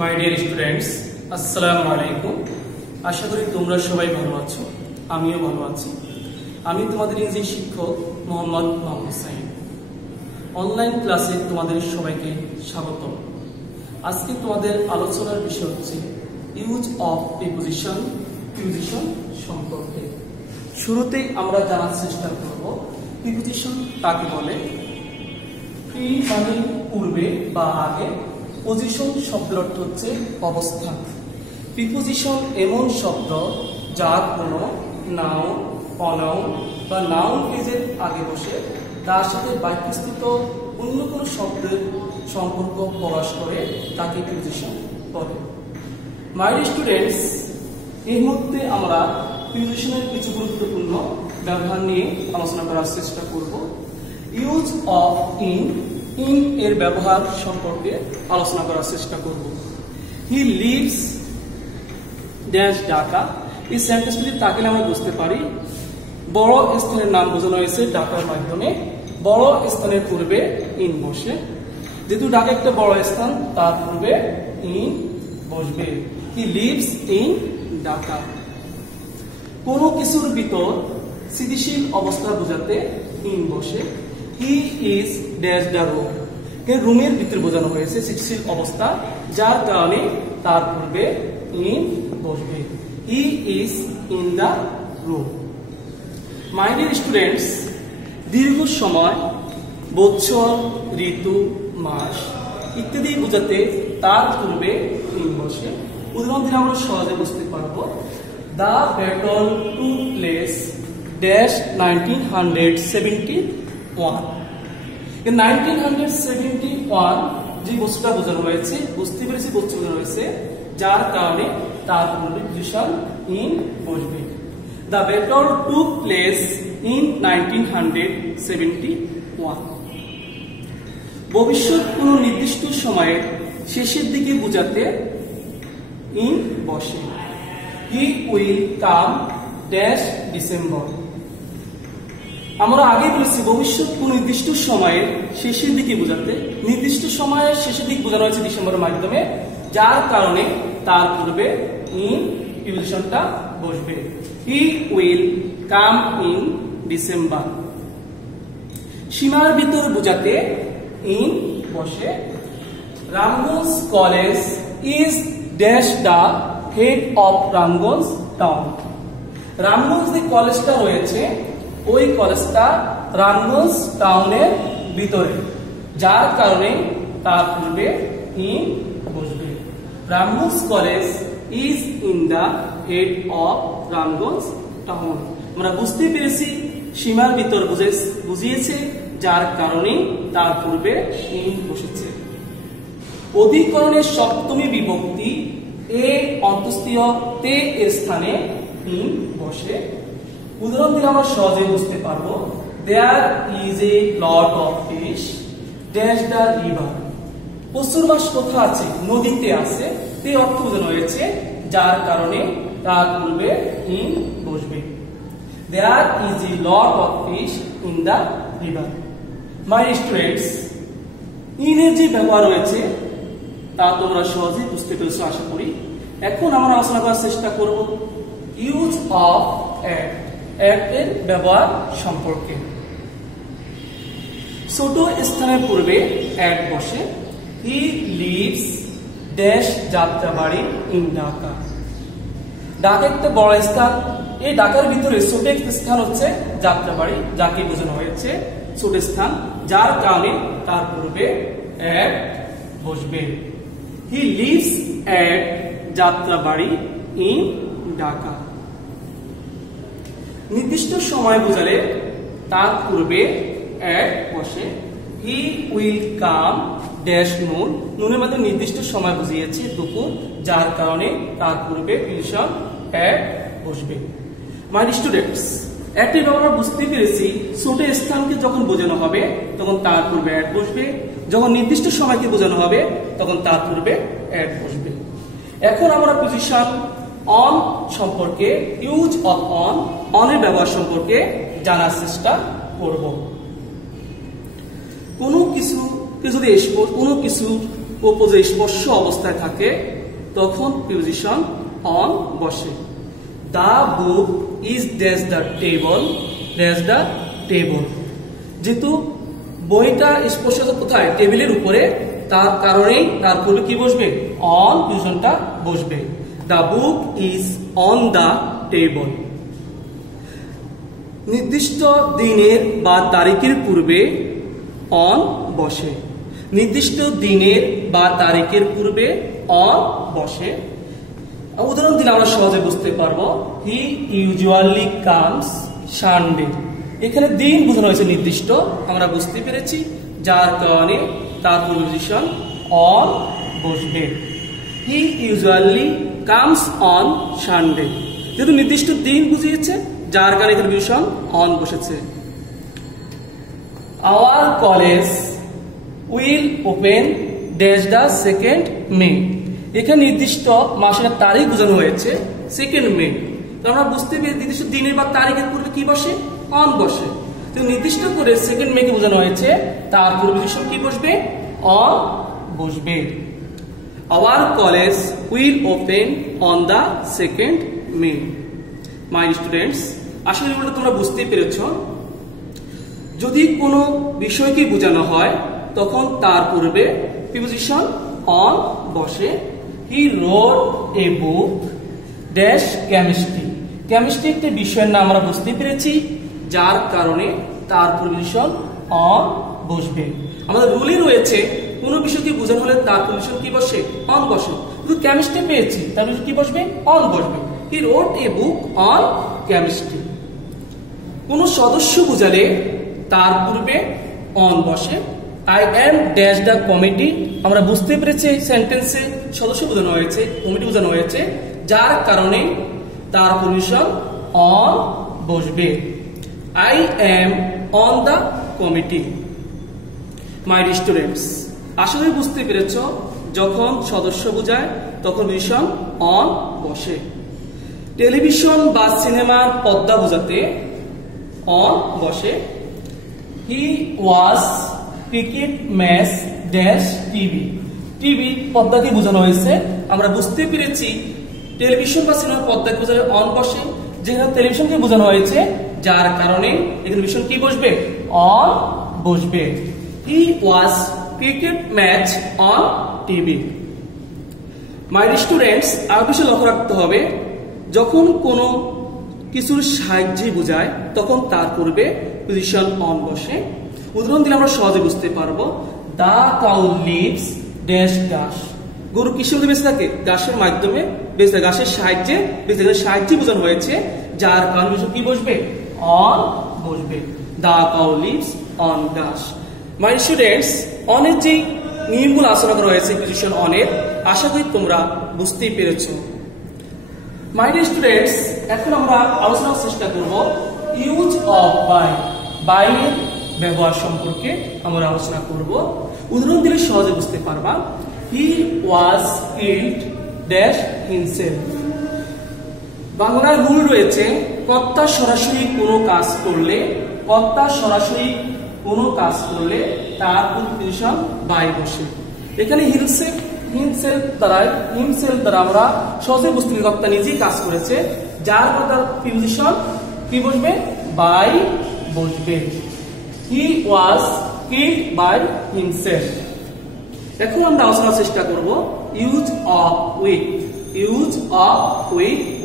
My dear students, আসসালামু আলাইকুম। আশা করি তোমরা সবাই ভালো আছো, আমিও ভালো আছি। আমি তোমাদের ইংরেজি শিক্ষক মোহাম্মদ মাহমুদ সাইদ। অনলাইন ক্লাসে তোমাদের সবাইকে স্বাগত। আজকে তোমাদের আলোচনার বিষয় হচ্ছে ইউজ অফ প্রিপোজিশন সম্পর্কে। শুরুতেই আমরা জানার চেষ্টা করব প্রিপোজিশন কাকে বলে। প্রি মানে পূর্বে বা আগে, পজিশন শব্দের অর্থ হচ্ছে অবস্থান। প্রিপোজিশন এমন শব্দ যার কোনো নাউন, প্রনাউন বা নাউন ফ্রেজের আগে বসে তার সাথে বাক্যস্থিত অন্য কোনো শব্দের সম্পর্ক প্রকাশ করে তাকে প্রিপোজিশন বলে। মাই ডিয়ার স্টুডেন্টস, এই মুহূর্তে আমরা প্রিপোজিশনের কিছু গুরুত্বপূর্ণ ব্যবহার নিয়ে আলোচনা করার চেষ্টা করব। ইউজ অফ ইন এর ব্যবহার সম্পর্কে আলোচনা করার চেষ্টা করব। He lives dash Dhaka. এই সেন্টেন্সটি তাকে আমরা বুঝতে পারি বড় স্থানের নাম বোঝানো হয়েছে ঢাকার মাধ্যমে। বড় স্থানের পূর্বে ইন বসে, যেহেতু ঢাকা একটা বড় স্থান তার পূর্বে ইন বসবে। He lives in Dhaka. কোনো কিছুর ভিতর স্থিতিশীল অবস্থা বোঝাতে ইন বসে। He is dash the room. রুমের ভিতরে বোঝানো হয়েছে স্থিতিশীল অবস্থা, যার কারণে তার পূর্বে ইন বসবে। He is in the room. My dear students, দীর্ঘ সময়, বছর, ঋতু, মাস ইত্যাদি বোঝাতে তার পূর্বে ইন বসে। উদাহরণ দিলে আমরা সহজে বুঝতে পারবো। The battle took place dash 1971। 1971 যে বস্তুটা বোঝানো হয়েছে, বুঝতে পেরেছি বস্তু বোঝানো হয়েছে, যার কারণে তার পূর্বে প্রিপোজিশন ইন বসবে। The battle took place in 1971। ভবিষ্যৎ কোন নির্দিষ্ট সময়ের শেষের দিকে বোঝাতে ইন বসে। He will come dash December. আমরা আগে বলেছি ভবিষ্যৎ কোন নির্দিষ্ট সময়ের শেষের দিকে বোঝাতে, নির্দিষ্ট সময়ের শেষের দিক বোঝানো হয়েছে ডিসেম্বরের মাধ্যমে, যার কারণে তার পূর্বে ইন প্রিপোজিশনটা বসবে। He will come in December. সীমার ভিতর বোঝাতে ইন বসে। Ramganj college is dash the head of Ramganj town. Ramganj যে কলেজটা রয়েছে ওই কলেজটা রামগঞ্জ টাউনের ভিতরে, যার কারণে তার পূর্বে ইন বসবে। Ramganj college is in the head of Ramganj town. আমরা বুঝতে পেরেছি সীমার ভিতর বুঝিয়েছে, যার কারণে তার পূর্বে ইন বসেছে। অধিকরণের সপ্তমী বিভক্তি এ অন্তস্থীয় তে এর স্থানে ইন বসে। উদাহরণ দিলে আমরা সহজে বুঝতে পারবো। There is a lot of fish dash the river. প্রচুর মাছ কোথা আছে? নদীতে আছে। তে অর্থ বোঝানো হয়েছে, যার কারণে তার পূর্বে ইন বসবে। There is a lot of fish in the river. My students, ইনের যে ব্যবহার রয়েছে তা তোমরা সহজেই বুঝতে পেরেছো আশা করি। এখন আমরা আলোচনা করার চেষ্টা করব ইউজ অফ অ্যাট এর ব্যবহার সম্পর্কে। ছোট স্থানের পূর্বে অ্যাট বসে। He lives dash Jatrabari in Dhaka. Dhaka একটা বড় স্থান, এই ঢাকার ভিতরে ছোট একটা স্থান হচ্ছে যাত্রাবাড়ি, যাকে বোঝানো হয়েছে ছোট স্থান, যার কারণে তার পূর্বে অ্যাট বসবে। He lives at Jatrabari in Dhaka. নির্দিষ্ট সময় বোঝালে তার পূর্বে অ্যাট বসে। হি উইল কাম ড্যাশ নুন। নুনের মধ্যে নির্দিষ্ট সময় বুঝিয়েছে দুপুর, যার কারণে তার পূর্বে প্রিপোজিশন অ্যাট বসবে। মাই স্টুডেন্টস, অ্যাটের ব্যবহার বুঝতে পেরেছি। ছোট স্থানকে যখন বোঝানো হবে তখন তার পূর্বে অ্যাট বসবে, যখন নির্দিষ্ট সময়কে বোঝানো হবে তখন তার পূর্বে অ্যাট বসবে। এখন আমরা প্রিপোজিশন অন সম্পর্কে, ইউজ অফ অনের ব্যবহার সম্পর্কে জানার চেষ্টা করব। কোনো কিছুকে যদি কোনো কিছুর উপজে স্পর্শ অবস্থায় থাকে তখন প্রিপজিশন অন বসে। The book is dash the table, dash the table. যেহেতু বইটা স্পর্শ কোথায়, টেবিলের উপরে, তার কারণেই তার পূর্বে কি বসবে, অন প্রিপজিশনটা বসবে। The book is on the table. নির্দিষ্ট দিনের বা তারিখের পূর্বে অন বসে। নির্দিষ্ট দিনের বা তারিখের পূর্বে অন বসে। উদাহরণ দিলে আমরা সহজে বুঝতে পারবো। হি ইউজুয়ালি কামস সানডে। এখানে দিন বোঝানো হয়েছে নির্দিষ্ট, আমরা বুঝতে পেরেছি, যার কারণে তার প্রিপজিশন অন বসবে। হি ইউজুয়ালি কামস অন সানডে। যেহেতু নির্দিষ্ট দিন বুঝিয়েছে, যার কারণে এখানে প্রিপজিশন অন বসেছে। Hour college will open dash the second মে। এখানে নির্দিষ্ট মাসের তারিখ বোঝানো হয়েছে সেকেন্ড মে। তো আমরা বুঝতে পেরে নির্দিষ্ট দিনের বা তারিখের পূর্বে কি বসে, অন বসে। তো নির্দিষ্ট করে সেকেন্ড মে কে বোঝানো হয়েছে, তার প্রিপজিশন কি বসবে, অন বসবে। Our college will open on the second May. My students, আশা করি তোমরা বুঝতে পেরেছ। যদি কোনো বিষয়কে বোঝানো হয় তখন তার পূর্বে প্রিপজিশন অন বসে। He wrote A book dash chemistry. Chemistry একটি বিষয়ের নাম আমরা বুঝতে পেরেছি, যার কারণে তার প্রিপজিশন অন বসবে। আমাদের রুলই রয়েছে কোনো বিষয়কে বোঝানো হলে তার প্রিপজিশন কি বসে, অন বসে। কিন্তু কেমিস্ট্রি পেয়েছি, তার কি বসবে, অন বসবে। He wrote A book on chemistry. কোন সদস্য বোঝালে তার পূর্বে অন বসে। I am dash the committee. আমরা বুঝতে পেরেছি এই সেন্টেন্সে সদস্য বোঝানো হয়েছে, কমিটি বোঝানো হয়েছে, যার কারণে তার প্রিপজিশন অন বসবে। I am on the committee. My students, আশা করি বুঝতে পেরেছ, যখন সদস্য বোঝায় তখন প্রিপজিশন অন বসে। টেলিভিশন বা সিনেমার পর্দা বোঝাতে অন বসে। He was cricket match dash TV. TV পর্দাকে বোঝানো হয়েছে, আমরা বুঝতে পেরেছি টেলিভিশন বা সিনেমার পর্দাকে বোঝালে অন বসে। যেখানে টেলিভিশনকে বোঝানো হয়েছে, যার কারণে এখানে টেলিভিশন কি বসবে, অন বসবে। He was cricket match on TV. My students, আর বিষয় লক্ষ্য রাখতে হবে, যখন কোনো কিছুর সাহায্যে বোঝায় তখন তার পূর্বে প্রিপজিশন অন বসে। উদাহরণ দিলে আমরা সহজে বুঝতে পারবো। দা কাউ লিভস ড্যাশ ঘাস। গরু কিসের মধ্যে বেঁচে থাকে, ঘাসের মাধ্যমে বেঁচে থাকে, ঘাসের সাহায্যে বেঁচে থাকে, সাহায্যে বোঝানো হয়েছে, যার কারণে কি বসবে, অন বসবে। দা কাউ লিভস অন ঘাস। মাই স্টুডেন্টস, অনের যে নিয়মগুলো আলোচনা করা হয়েছে প্রিপজিশন অনের, আশা করি তোমরা বুঝতেই পেরেছ। মাই ডিয়ার স্টুডেন্টস, এখন আমরা আলোচনার চেষ্টা করব ইউজ অফ বাই। বাই এর ব্যবহার সম্পর্কে আমরা আলোচনা করব। উদাহরণ দিলে সহজে বুঝতে পারবা। হি ওয়াজ কিল্ড ড্যাশ হিমসেলফ। বাংলার রুল রয়েছে, কর্তা সরাসরি কোনো কাজ করলে, কর্তা সরাসরি কোনো কাজ করলে তার প্রিপজিশন বাই বসে। এখানে হিমসেলফ দ্বারা আমরা সহজে বুঝতে পারি কর্তা নিজেই কাজ করেছে, যার তার প্রিপজিশন কি বসবে, বাই বসবে। He was killed by himself. এখন আমরা আলোচনার চেষ্টা করব use of with. Use of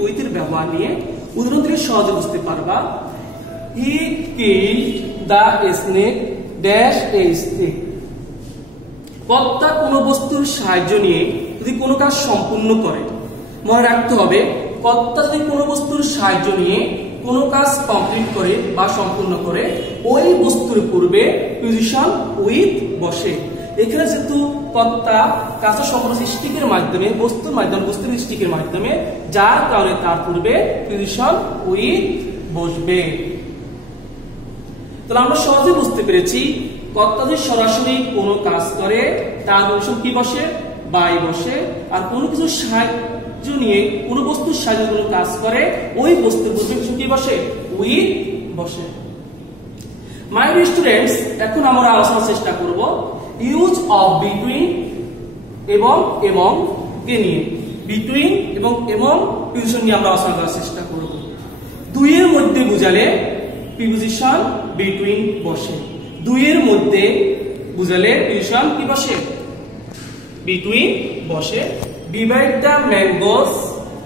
with এর ব্যবহার নিয়ে। উদাহরণ থেকে সহজে বুঝতে পারবা। He killed the snake dash a snake. কর্তা কোনো বস্তুর সাহায্য নিয়ে যদি কোনো কাজ সম্পূর্ণ করে, মনে রাখতে হবে কর্তা যদি কোনো বস্তুর সাহায্য নিয়ে কোনো কাজ কমপ্লিট করে বা সম্পূর্ণ করে, ওই বস্তুর পূর্বে প্রিপজিশন উইথ বসে। এখানে যেহেতু কর্তা কাজের সম্পূর্ণ স্টিকের মাধ্যমে, বস্তুর মাধ্যমে, বস্তুর স্টিকের মাধ্যমে, যার কারণে তার পূর্বে প্রিপজিশন উইথ বসবে। তাহলে আমরা সহজে বুঝতে পেরেছি, কর্তা যদি সরাসরি কোনো কাজ করে তার প্রিপজিশন কি বসে, বাই বসে। আর কোনো কিছু সাহায্য নিয়ে, কোনো বস্তুর সাহায্যে কোনো কাজ করে, ওই বস্তুর পূর্বে কি বসে, উইথ বসে। মাই ডিয়ার স্টুডেন্টস, এখন আমরা আলোচনার চেষ্টা করব ইউজ অফ বিটুইন এবং এবং কে নিয়ে, বিটুইন এবং এবং প্রিপোজিশন নিয়ে আমরা আলোচনা করার চেষ্টা করব। দুইয়ের মধ্যে বুঝালে প্রিপোজিশন বিটুইন বসে, দুইয়ের মধ্যে বুঝালে প্রিপোজিশন কি বসে, বিটুইন বসে। Divide the mangoes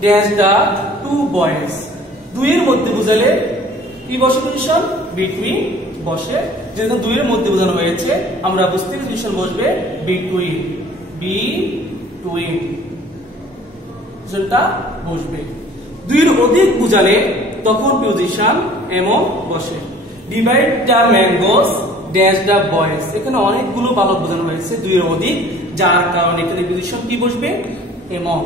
dash the two boys, দুইয়ের মধ্যে বুঝালে কি বসে, প্রিপোজিশন বিটুইন বসে। যেহেতু দুইয়ের মধ্যে বোঝানো হয়েছে আমরা বুঝতে প্রিপোজিশন বসবে বিটুইন, বিটুইন বসবে। দুইয়ের অধিক বুঝালে তখন প্রিপোজিশন এমন বসে। Divide the mangoes dash the boys, এখানে অনেকগুলো বালক বোঝানো হয়েছে দুইয়ের অধিক, যার কারণে এখানে প্রিপোজিশন কি বসবে, এমন।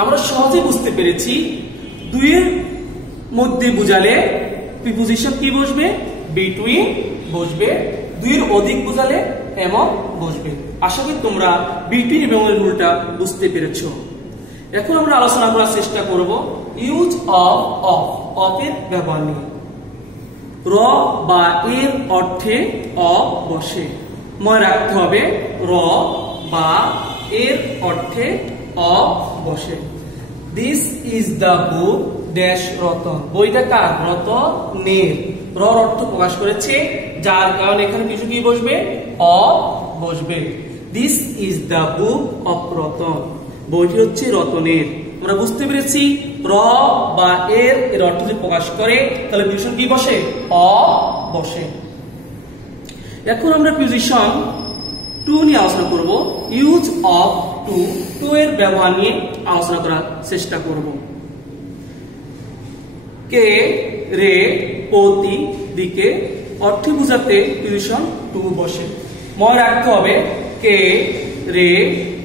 আমরা সহজে বুঝতে পেরেছি দুইয়ের মধ্যে বুঝালে প্রিপোজিশন কি বসবে, বিটুইন বসবে। দুইয়ের অধিক বুঝালে এমন বসবে। আশা করি তোমরা বিটুইন এবং এর রুলটা বুঝতে পেরেছো। এখন আমরা আলোচনা করার চেষ্টা করব ইউজ অফ অফ এর ব্যবহার নিয়ে। র বা এর অর্থে অফ বসে, মনে রাখতে হবে র বা এর অর্থে অফ বসে। This is the book dash Ratan, বইটা কার, রতনের। র অর্থ প্রকাশ করেছে, যার কারণে এখানে কিছু কি বসবে, অফ বসবে। This is the book of Ratan, বইটি হচ্ছে রতনের। আমরা বুঝতে পেরেছি র বা এর অর্থ যদি প্রকাশ করে তাহলে প্রিপোজিশন কি বসে, অফ বসে। এখন আমরা প্রিপোজিশন টু নিয়ে আলোচনা করব। ইউজ অফ টু, টু এর ব্যবহার নিয়ে আলোচনা করার চেষ্টা করব। কে, রে, প্রতি, দিকে অর্থ বুঝাতে প্রিপোজিশন টু বসে। মনে রাখতে হবে কে, রে,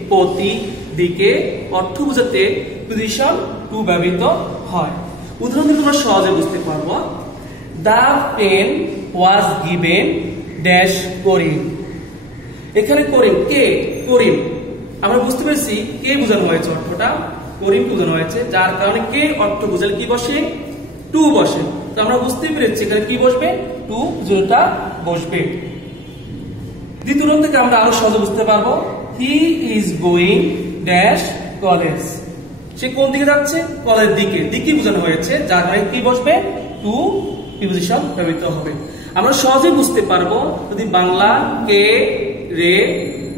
প্রতি, দিকে অর্থ বুঝাতে প্রিপোজিশন টু ব্যবহৃত হয়। উদাহরণ দিয়ে তোমরা সহজে বুঝতে পারবো। The pen was given dash Karim, এখানে করিম কে, করিম আমরা বুঝতে পেরেছি কে বোঝানো হয়েছে, অর্থটা করিম বোঝানো হয়েছে, যার কারণে কে অর্থ বুঝালে কি বসে, টু বসে। তো আমরা বুঝতে পেরেছি এখানে কি বসবে, টু যেটা বসবে। দ্বিতীয় উদাহরণ থেকে আমরা আরো সহজে বুঝতে পারবো। He is going dash college, সে কোন দিকে যাচ্ছে, কলেজের দিকে, দিকে বোঝানো হয়েছে, যার কারণে কি বসবে, টু প্রিপোজিশন ব্যবহৃত হবে। আমরা সহজে বুঝতে পারবো যদি বাংলা কে, রে,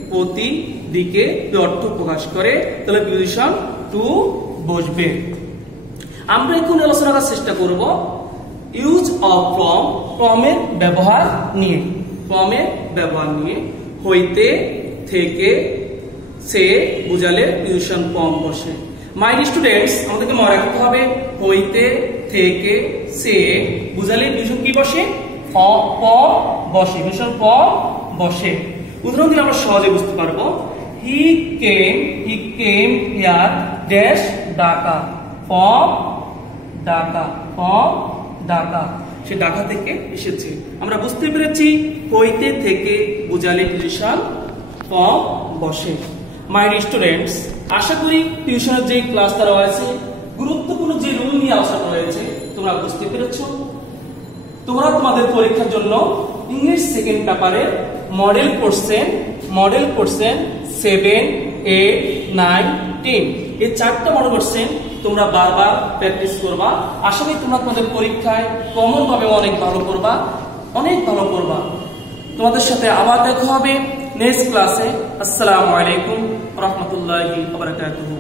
প্রতি, দিকে অর্থ প্রকাশ করে তাহলে প্রিপোজিশন টু বসবে। আমরা এখন আলোচনা করার চেষ্টা করব ইউজ অফ ফ্রম, ফ্রমের ব্যবহার নিয়ে। ফ্রমের ব্যবহার নিয়ে হইতে, থেকে, সে বুঝালে প্রিপোজিশন ফ্রম বসে। মাই স্টুডেন্টস, আমাদেরকে মনে রাখতে হবে হইতে, থেকে, সে বুঝালে প্রিপোজিশন কি বসে, ফ্রম বসে, প্রিপোজিশন ফ্রম বসে। উদাহরণ দিয়ে আমরা সহজে বুঝতে পারবো। He came here dash Dhaka, from Dhaka, from Dhaka, সে ঢাকা থেকে এসেছে। আমরা বুঝতে পেরেছি হইতে থেকে বুঝালে প্রিপোজিশন ফ্রম বসে। মাই স্টুডেন্টস, আশা করি টিউশনের যে ক্লাসটা রয়েছে গুরুত্বপূর্ণ যে রুল নিয়ে আলোচনা করা হয়েছে তোমরা বুঝতে পেরেছো। তোমরা তোমাদের পরীক্ষার জন্য ইংলিশ সেকেন্ড পেপারে মডেল কোশ্চেন 7, 8, 9, 10 এই চারটা মডেল কোশ্চেন তোমরা বারবার প্র্যাকটিস করবা। আশা করি তোমরা তোমাদের পরীক্ষায় কমন ভাবে অনেক ভালো করবা। তোমাদের সাথে আবার দেখা হবে নেক্সট ক্লাসে। আসসালামু আলাইকুম ওয়া রাহমাতুল্লাহি ওয়া বারাকাতুহু।